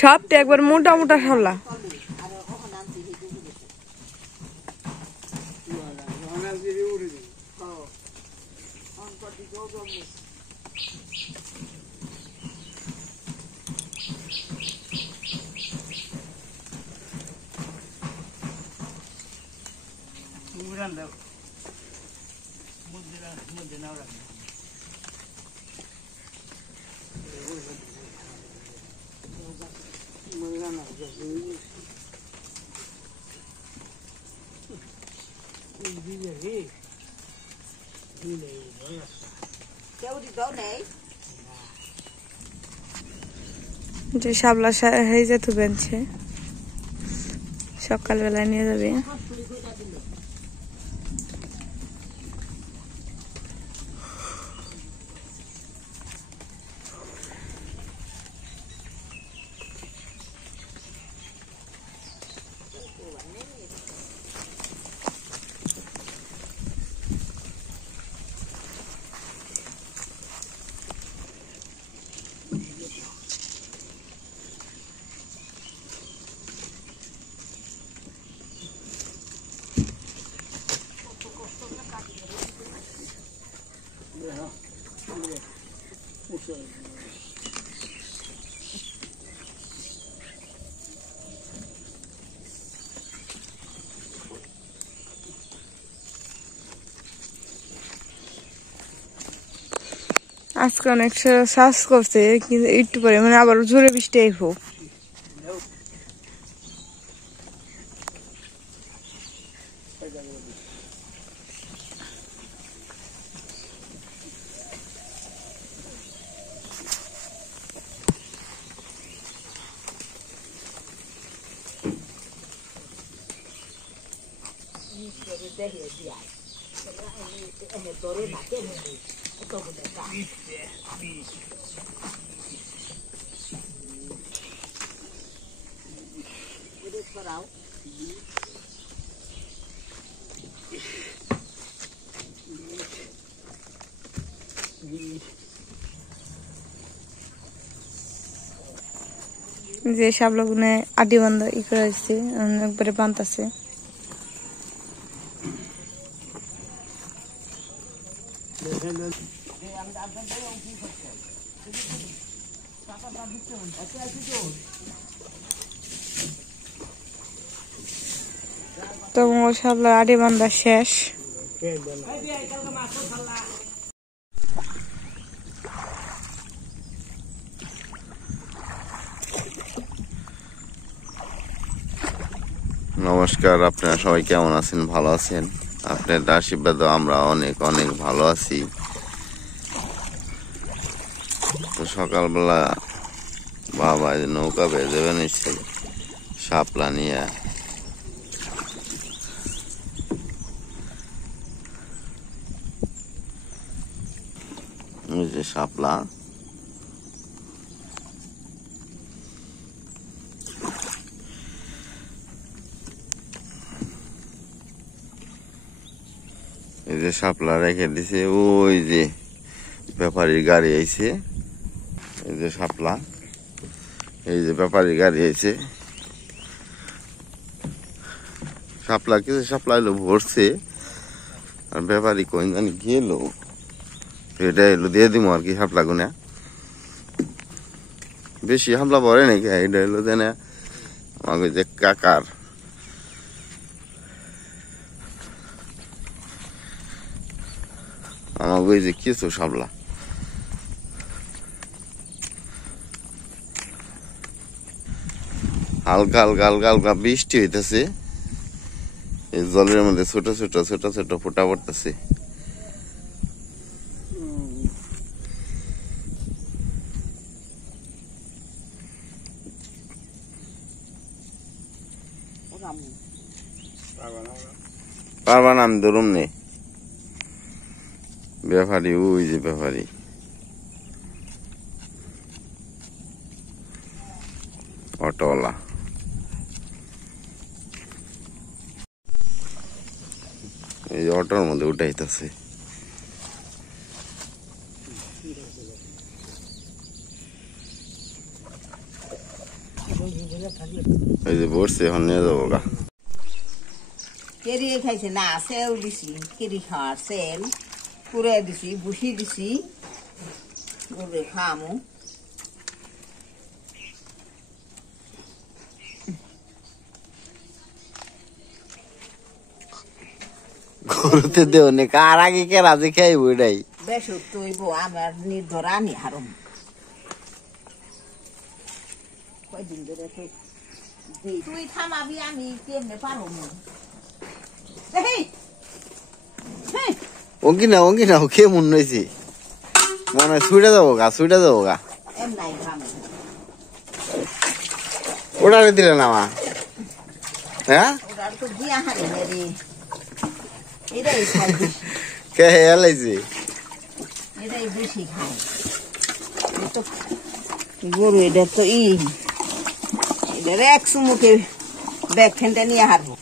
সবটা একবার মোটা মোটা শাপলা যে শাপলা হয়ে যেত বেঞ্চে সকালবেলায় নিয়ে যাবে আজকে অনেক শ্বাস করছে কিন্তু একটু পরে মানে আবার জোরে বৃষ্টি আইব যে শাপলাগুনে আডি বান্ধা ই করা হয়েছে একবারে বাঁধতেছে তো শাপলা আডি বান্ধা শেষ নমস্কার, আপনারা সবাই কেমন আছেন? ভালো আছেন? আপনাদের আশীর্বাদ আমরা অনেক অনেক ভালো আছি। তো সকালবেলা বাবা নৌকা বেঁধে বেনিয়েছে শাপলা নিয়ে। যে শাপলা এই যে শাপলা রেখে দিছে, ওই যে ব্যাপারীর গাড়ি আইছে। এই যে শাপলা, এই যে ব্যাপারীর গাড়ি আইছে। শাপলা কিছু শাপলা এলো ভরছে, আর ব্যাপারী কোন জানি গেল, এটা এলো দিয়ে দিব আর কি। শাপলা গুনা বেশি শাপলা ভরে নাকি, এটা এলো দেন আমাকে যে কাকার আমাকে ওই যে কিছু শাপলা হালকা হালকা হালকা হালকা বৃষ্টি হইতেছে, এই জলের মধ্যে ছোট ছোট ছোট ছোট ফোঁটা পড়তেছে। পারবা না, আমি ধরুম নে। ব্যাপারী, ওই যে ব্যাপারী। অটোওয়ালা। এই যে অটোর মধ্যে উঠাইতেছে। এই যে বসছে, এখন নিয়ে যাবো গা। কেরিয়ে খাইছে না, সেও দিছি, কেরি খাওয়ার সেল পুরে দিছি, বুসি দিছি, গরুরে খামু। গরুতে দেও নে, কার আগে কে রাজি খাইব এটাই। বেশ তৈব আমার নির্ধরা নি হারম। কয়দিন ধরে তুই থামাবি, আমি কেমনে পারো। অঙ্কি না কে মন রয়েছে, মনে হয় ছুটে যাবো গা। এমনাই খামু। ওটারে দিলে না মা? হ্যাঁ, ওরা তো দিয়া হারি রে, এটাই খাই বেশি, কে এলাইছে? এটাই বেশি খাই। গরু এটা তো এটার এক চুমুকে ব্যাগ খেনটা নিয়ে হারবো।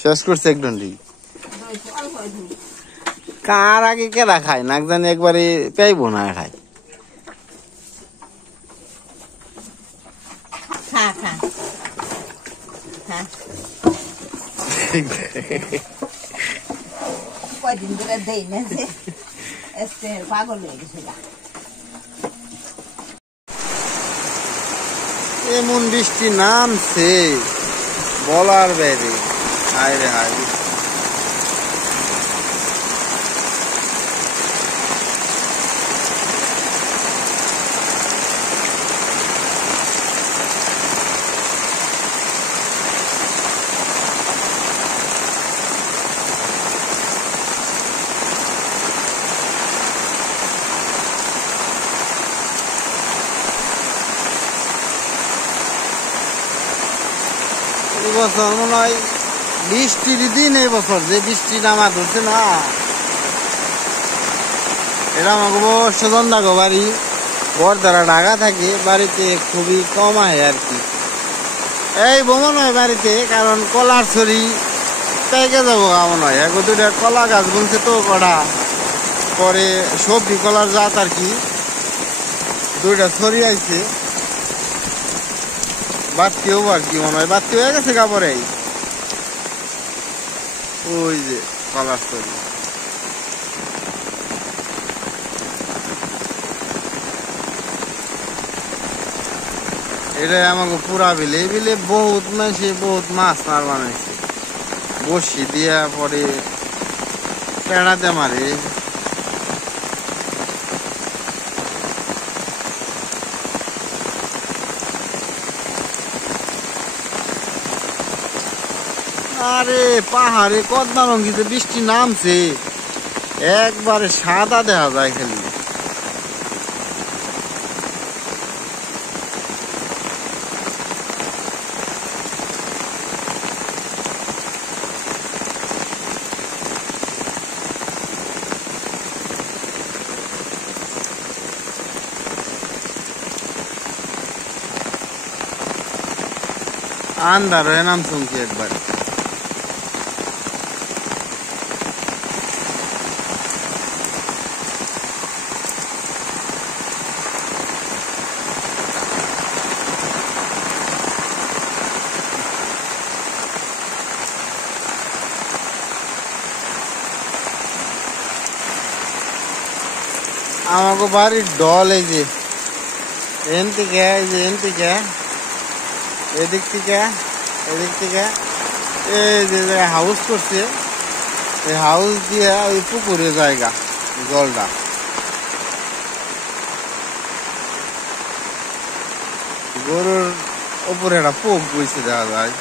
শেষ করছে একদম। কার আগে কেরা খায় না জানি, একবারে পাইবো না খায়। খা খা খা, কয়দিন ধরে দেই না যে পাগল হয়ে গেছে। এমন বৃষ্টি নামছে বলার বাইরে। হায় রে হায়। এবছর মনে হয় বৃষ্টির দিন, এই বছর যে বৃষ্টি নামা ধরছে না, এটা আমাকে স্বজন থাকো বাড়ি বরদারা ঢাকা থাকে, বাড়িতে খুবই কম আয় আর কি। এই ভ্রমণ হয় বাড়িতে, কারণ কলার ছড়ি পেকে যাবো মনে হয়। এক দুটা কলা গাছ বলছে তো কটা, পরে সবজি কলার জাত আর কি, দুইটা ছড়ি আইছে। বাড়তিও আর কি মনে হয়, বাড়তি হয়ে গেছে কাপড়ে। ওই যে কলার ছড়ি, এটাই আমাকে পুরা বিলে। এই বিলে বহুত মাসে বহুত মাছ মার বানাইছে, বসি দিয়া পরে পেড়াতে মারে। আরে পাহাড়ে কদমা রঙ্গিতে বৃষ্টি নামছে, একবারে সাদা দেখা যায় খালি। আন্ধার হয়ে নামছুম কি একবার। আমাকে বাড়ির ডল এই যে এন থেকে, এই যে এন থেকে, এদিক থেকে, এদিক থেকে, এই যে হাউস করছে, এই হাউস দিয়ে ওই পুকুরে জায়গা জলটা। গরুর উপরে একটা পোক বইছে দেখা যায়।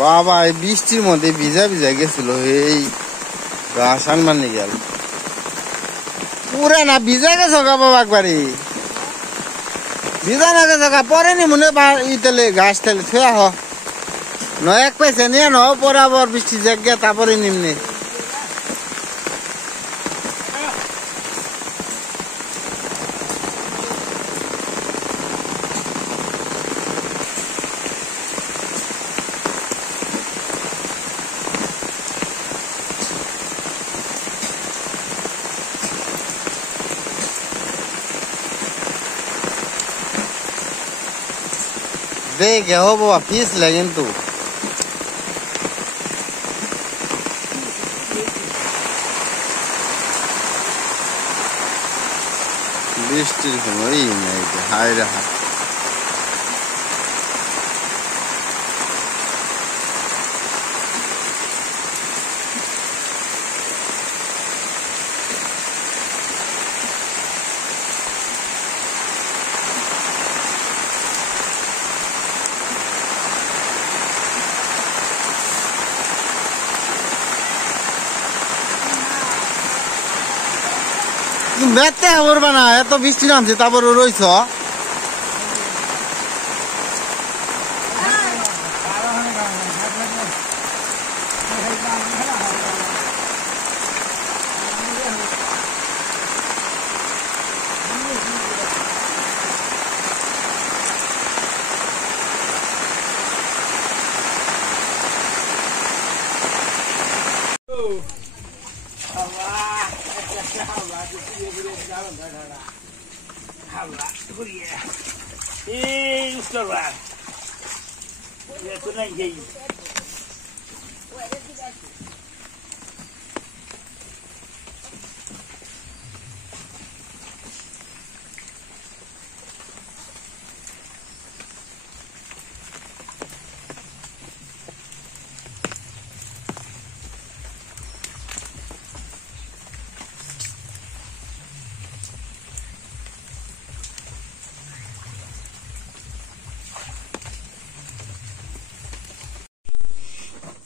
বাবা এই বৃষ্টির মধ্যে ভিজা ভিজা গেছিল এই ঘাস আনবার গেল পুরা না ভিজা গেছ গা বাবা একবারে ভিজা না গেছ গা পরে নি মনে ই তেলে ঘাস তেলে থুয়া হ নয় এক পয়সা নিয়ে ন পরে আবার বৃষ্টি জায়গা তারপরে নিম্নে দেখে হো বাবা পিছলে কিন্তু বৃষ্টির কোনো ই নেই হায় রে হায় বেতে করবা না এত বৃষ্টি নামছে তারপর রইছ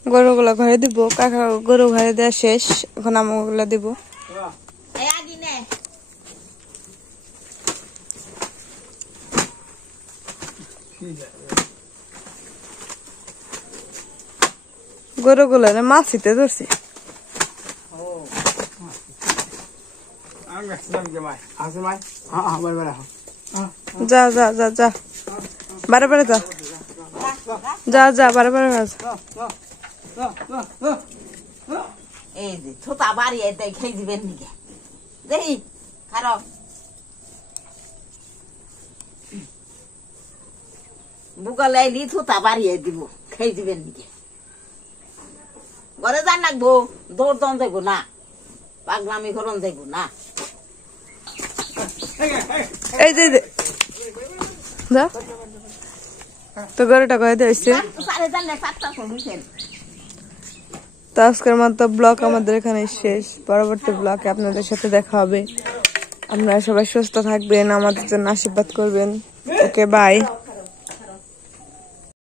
গরুগুলা ঘরে দিব কাকা গরু ঘরে দেওয়া শেষ এখন আমগুলা দিব গরুগুলা মাছিতে ধরছি যা যা যা যা বারে বারে যা যা যা বারে বারে এই যে ছোটা বাড়ি এটাই খেয়ে দিবেন নিকে দেখি খারাপ বুকা লাইলি ছোটা বাড়িয়ে দিব খেয়ে দিবেন নিকে ঘরে যান রাখবো দৌড় দম দেখবো না পাগলামি করন দেখবো না এই যে যা তো গরুটা কয়ে দিয়েছে তো আজকের মতো ব্লগ আমাদের এখানে শেষ পরবর্তী ব্লগে আপনাদের সাথে দেখা হবে আপনারা সবাই সুস্থ থাকবেন আমাদের জন্য আশীর্বাদ করবেন ওকে বাই